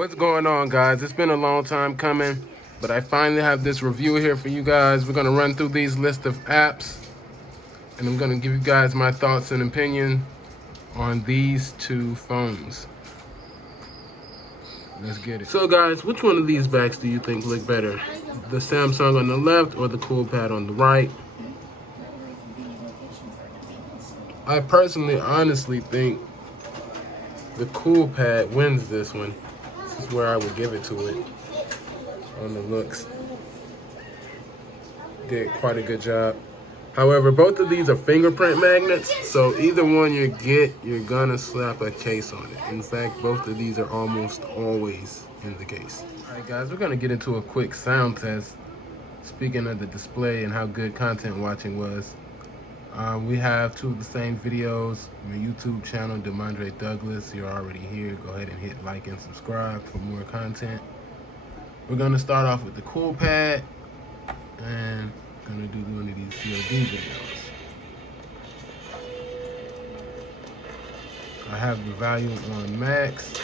What's going on, guys? It's been a long time coming, but I finally have this review here for you guys. We're gonna run through these list of apps, and I'm gonna give you guys my thoughts and opinion on these two phones. Let's get it. So guys, which one of these backs do you think look better? The Samsung on the left or the COOLPAD on the right? I personally, honestly think the COOLPAD wins this one. This is where I would give it to it on the looks. Did quite a good job. However, both of these are fingerprint magnets, so either one you get, you're gonna slap a case on it. In fact, both of these are almost always in the case. All right, guys, we're gonna get into a quick sound test. Speaking of the display and how good content watching was, we have two of the same videos. My YouTube channel, Demondre Douglas. You're already here. Go ahead and hit like and subscribe for more content. We're gonna start off with the COOLPAD, and gonna do one of these COD videos. I have the volume on max.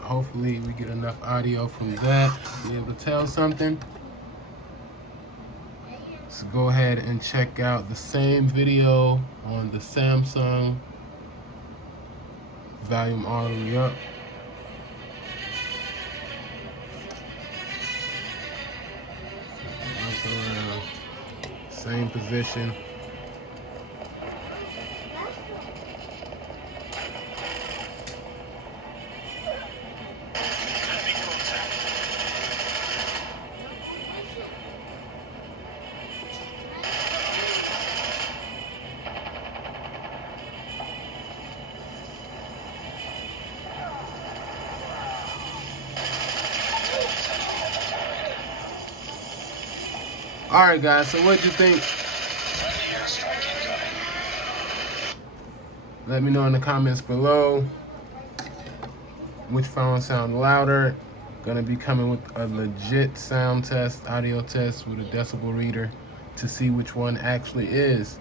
Hopefully we get enough audio from that to be able to tell something. So go ahead and check out the same video on the Samsung. Volume all the way up. Same position. Alright guys, so what'd you think? Let me know in the comments below which phone sound louder. Gonna be coming with a legit sound test, audio test with a decibel reader to see which one actually is.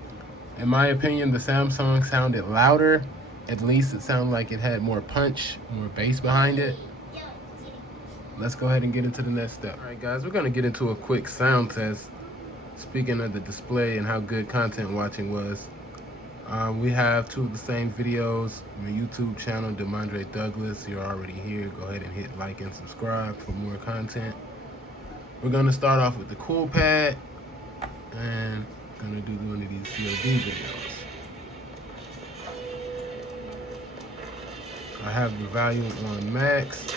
In my opinion, the Samsung sounded louder. At least it sounded like it had more punch, more bass behind it. Let's go ahead and get into the next step. Alright guys, we're gonna get into a quick sound test. Speaking of the display and how good content watching was, we have two of the same videos. My YouTube channel, Demondre Douglas. You're already here. Go ahead and hit like and subscribe for more content. We're gonna start off with the COOLPAD, and gonna do one of these COD videos. I have the volume on max.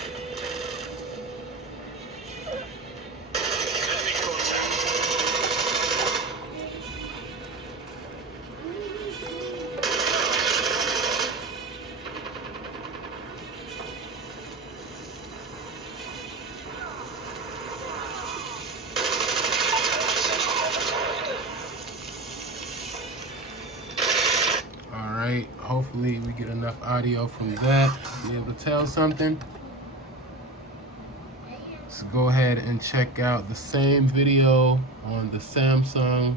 Hopefully we get enough audio from that to be able to tell something. So go ahead and check out the same video on the Samsung.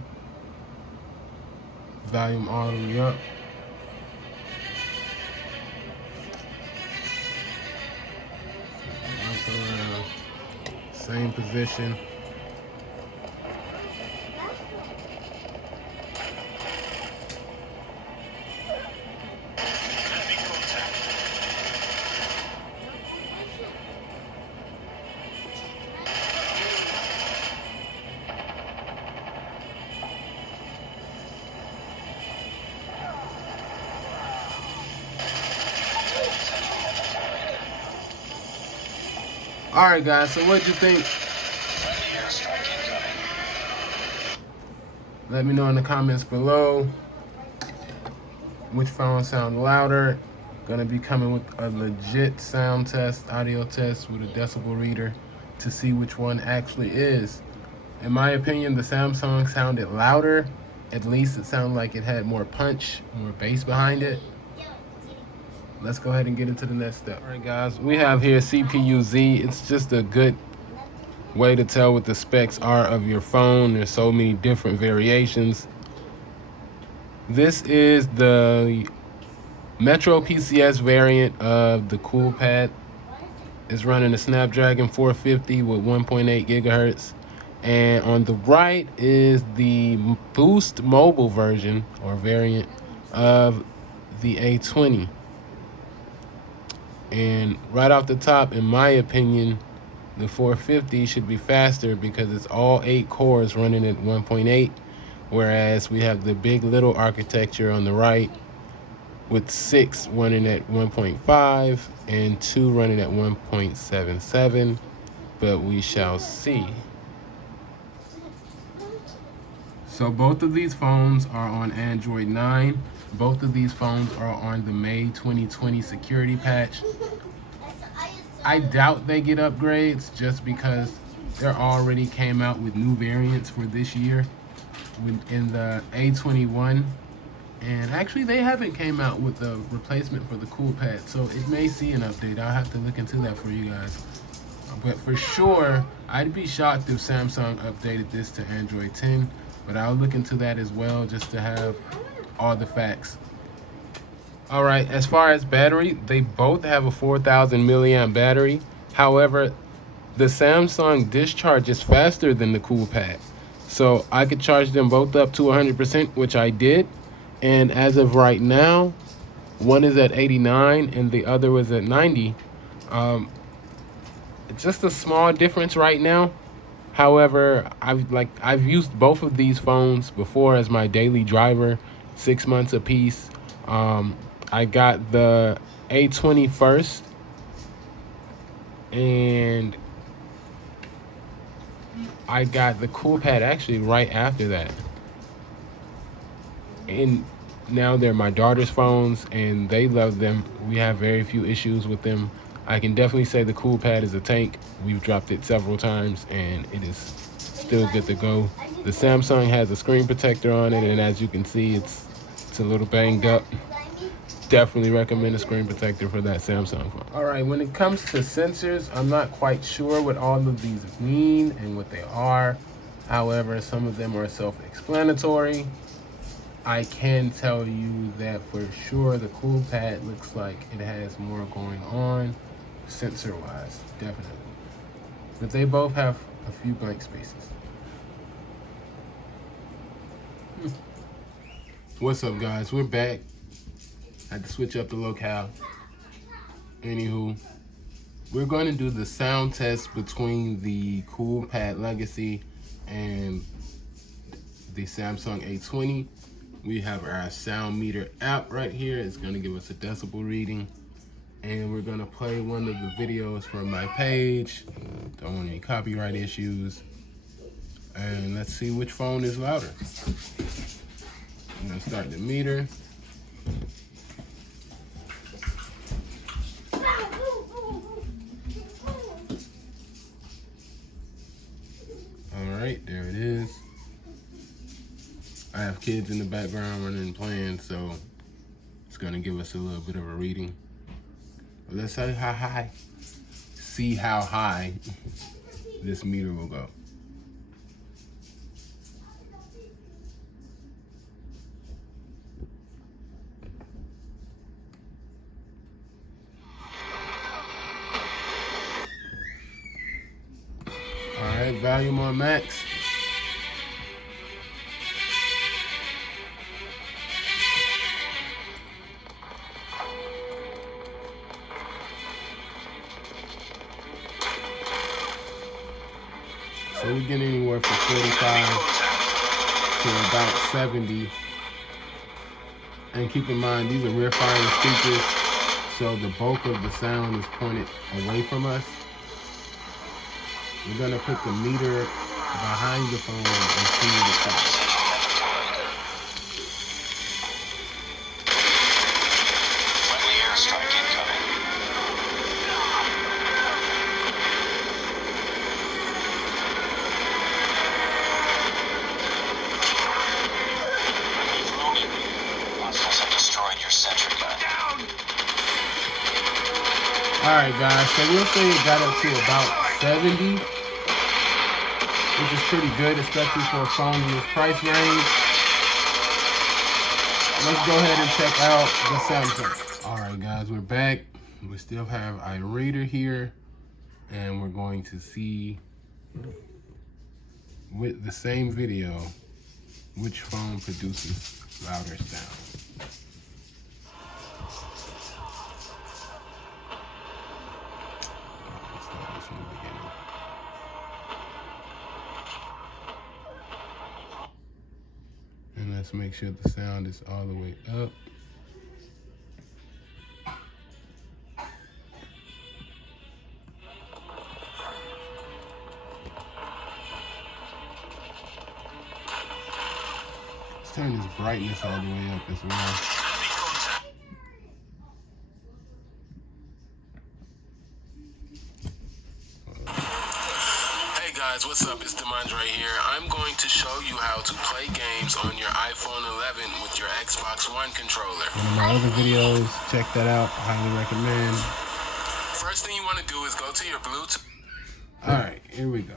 Volume all the way up. Same position. Alright guys, so what'd you think? Let me know in the comments below which phone sound louder. Gonna be coming with a legit sound test, audio test with a decibel reader to see which one actually is. In my opinion, the Samsung sounded louder. At least it sounded like it had more punch, more bass behind it. Let's go ahead and get into the next step. All right, guys, we have here CPU Z. It's just a good way to tell what the specs are of your phone. There's so many different variations. This is the Metro PCS variant of the COOLPAD. It's running a Snapdragon 450 with 1.8 gigahertz. And on the right is the Boost mobile version or variant of the A20. And right off the top, in my opinion, the 450 should be faster because it's all 8 cores running at 1.8, whereas we have the big little architecture on the right with 6 running at 1.5 and 2 running at 1.77, but we shall see. So both of these phones are on Android 9. Both of these phones are on the May 2020 security patch. I doubt they get upgrades just because they already came out with new variants for this year in the A21. And actually they haven't came out with a replacement for the COOLPAD, so it may see an update. I'll have to look into that for you guys. But for sure, I'd be shocked if Samsung updated this to Android 10. But I'll look into that as well just to have all the facts. All right, as far as battery, they both have a 4,000 milliamp battery. However, the Samsung discharges faster than the COOLPAD. So I could charge them both up to 100%, which I did. And as of right now, one is at 89 and the other was at 90. Just a small difference right now. However, I've used both of these phones before as my daily driver, 6 months apiece. I got the A20 first, and I got the COOLPAD actually right after that. And now they're my daughter's phones, and they love them. We have very few issues with them. I can definitely say the COOLPAD is a tank. We've dropped it several times, and it is still good to go. The Samsung has a screen protector on it, and as you can see, it's a little banged up. Definitely recommend a screen protector for that Samsung phone. All right, when it comes to sensors, I'm not quite sure what all of these mean and what they are. However, some of them are self-explanatory. I can tell you that for sure the COOLPAD looks like it has more going on sensor-wise, definitely. But they both have a few blank spaces. What's up, guys? We're back. Had to switch up the locale. Anywho, we're going to do the sound test between the COOLPAD Legacy and the Samsung A20. We have our sound meter app right here. It's going to give us a decibel reading. And we're going to play one of the videos from my page. Don't want any copyright issues. And let's see which phone is louder. I'm going to start the meter. All right, there it is. I have kids in the background running and playing, so it's gonna give us a little bit of a reading. But let's see how high this meter will go. All right, volume on max. So we get anywhere from 45 to about 70. And keep in mind, these are rear firing speakers, so the bulk of the sound is pointed away from us. We're gonna put the meter behind the phone and see what it sounds. Alright guys, so we'll say it got up to about 70, which is pretty good, especially for a phone in this price range. Let's go ahead and check out the Samsung. Alright guys, we're back. We still have iReader here, and we're going to see with the same video which phone produces louder sound. Let's start this from the beginning. And let's make sure the sound is all the way up. Let's turn this brightness all the way up as well. Guys, what's up? It's Demondre here. I'm going to show you how to play games on your iPhone 11 with your Xbox One controller. One of my other videos, check that out. Highly recommend. First thing you want to do is go to your Bluetooth. Alright, here we go.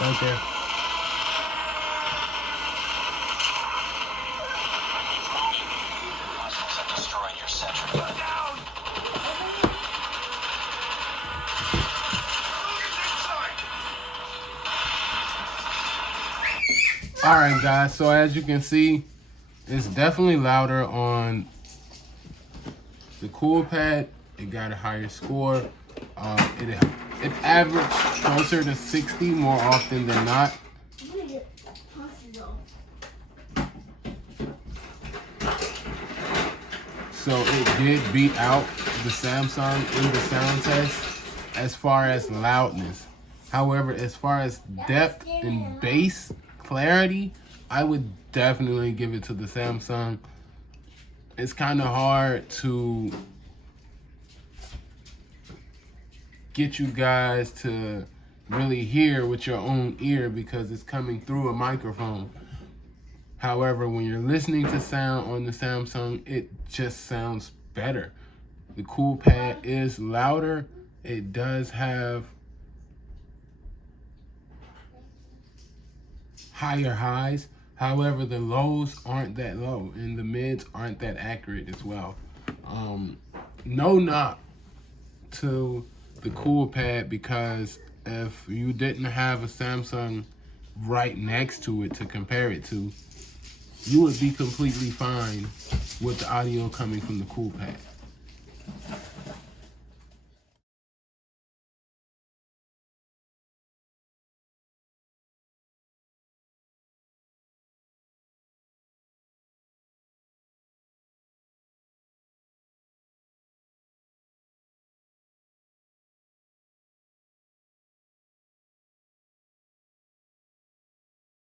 Right there. Alright guys, so as you can see, it's definitely louder on the COOLPAD. It got a higher score. It averaged closer to 60 more often than not. So it did beat out the Samsung in the sound test as far as loudness. However, as far as depth and bass clarity, I would definitely give it to the Samsung. It's kind of hard to get you guys to really hear with your own ear because it's coming through a microphone. However, when you're listening to sound on the Samsung, it just sounds better. The COOLPAD is louder. It does have higher highs. However, the lows aren't that low and the mids aren't that accurate as well. No knock to the COOLPAD, because if you didn't have a Samsung right next to it to compare it to, you would be completely fine with the audio coming from the COOLPAD.